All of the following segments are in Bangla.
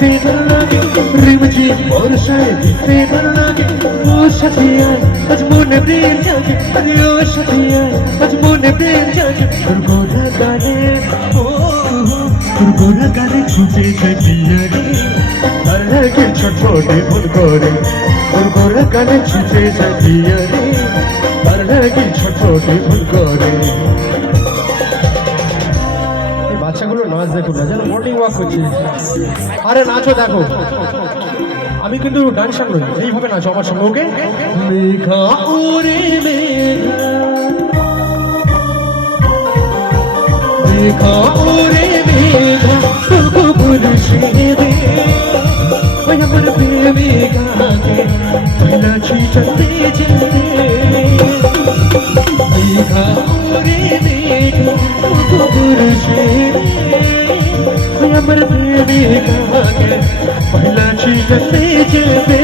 দেখতে ভালো লাগে রিমঝি বর্ষায় দেখতে ভালো লাগে ও সাথিয়া আজ মনে প্রেম জাগে ও সাথিয়া আজ মনে প্রেম জাগে তোর গোরা গানে ও তোর গোরা গানে ছুটে যায় পিয়া রে তার লাগে ছটফটে মন করে তোর গোরা গানে ছুটে যায় পিয়া রে তার লাগে ছটফটে মন করে। বাচ্চাগুলো নাচ দেখো না যেন মর্নিং ওয়াক করছে। আরে নাচো দেখো, আমি কিন্তু ডান্সার নই, এইভাবে নাচো আমার সঙ্গে। ওকে মেঘা ওরে মেঘা ওরে মেঘা তোকে বলছে রে ওই আমার প্রেমিকাকে পহলা চিঠতে যেতে মেঘা ওরে মেঘা তোকে বলছে ওই আমার প্রেমিকাকে পহলা চিঠতে যেতে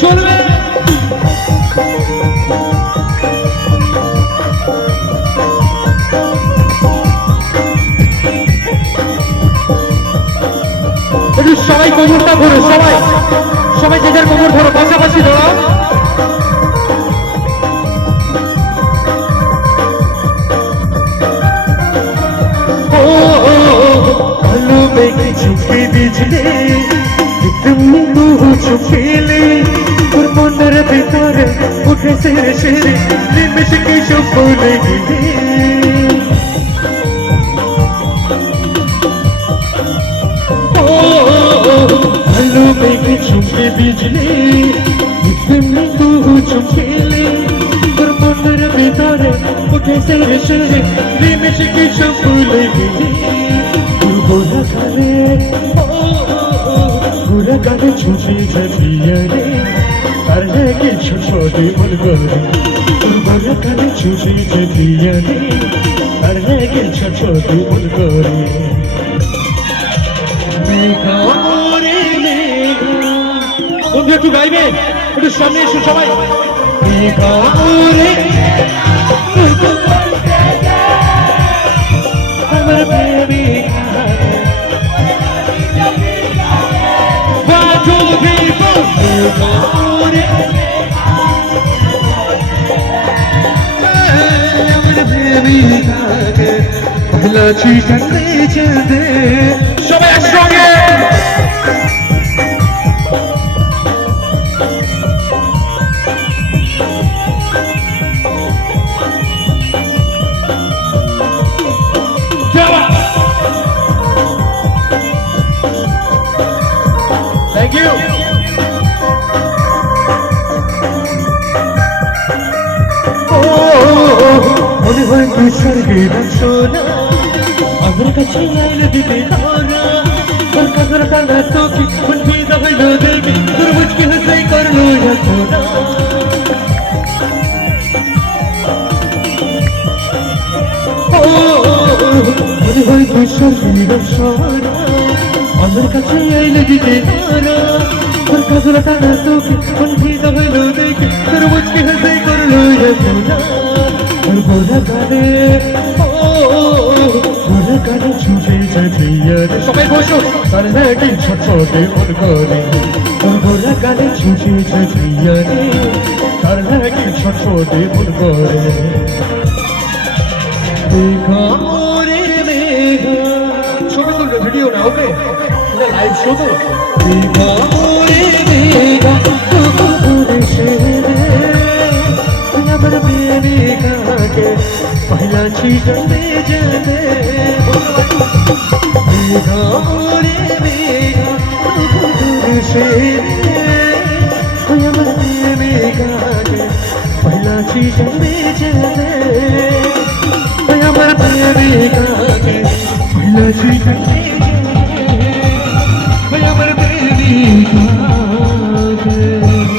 চলবে। সবাই কোমরটা ধরো, সবাই সবাই যে যার কোমর ধরো, পাশাপাশি ধরো। ভালো মেঘে চুপে বিজলে তুমি বহু চুপেলে তোর মনের ভিতরে উঠে সেরে সেরে নিমেষে কি সব বলে গেলে ভালো মেঘে চুপে বিজলে তুমি বহু চুপেলে তোর মনের ভিতরে উঠে সেরে সেরে নিমেষে কি সব বলে গেলে গোরা গানে গোরা গানে ছুটে যাবিয়া রে তার লাগে ছটফটে মন করে তোর গোরা গানে ছুটে যাবিয়া রে তার লাগে ছটফটে মন করে। মেঘা ওরে মেঘা বন্ধু একটু গাইবে, একটু সামনে এসো সবাই। মেঘা ওরে আমার প্রেমিকা पहला चीटते चलते सबाई একসঙ্গে Thank you. মনে হয় তুই স্বর্গের সোনা আমার কাছে আইলে দিতে ধরা তোর কাজের টানা চোখে মন ভিজা হইল দেখে তোর মুচকি হাসাই করলো না মনে হয় তুই স্বর্গের সোনা আমার কাছে আইলে দিতে ধরা তোর কাজের টানা চোখে মন ভিজা হইল দেখে তোর মুচকি হাসাই করলো না গোরা গানে গোরা গানে ছুটে যাবিয়া রে সবাই বসো তার লাগে ছটফটে মন করে তোর গোরা গানে ছুটে যাবিয়া রে তার লাগে ছটফটে মন করে। মেঘা ওরে মেঘা ছবি তুলবে ভিডিও না ওকে লাইভ শো তো। মেঘা ওরে মেঘা তোকে বলেছে আমার প্রেমিকাকে পহলা চিঠতে যেতে মেঘা ওরে মেঘা তুলসে আমার প্রেমিকাকে পহলা চিঠতে যেতে আমার প্রেমিকাকে পহলা চিঠতে আমার প্রেমিকা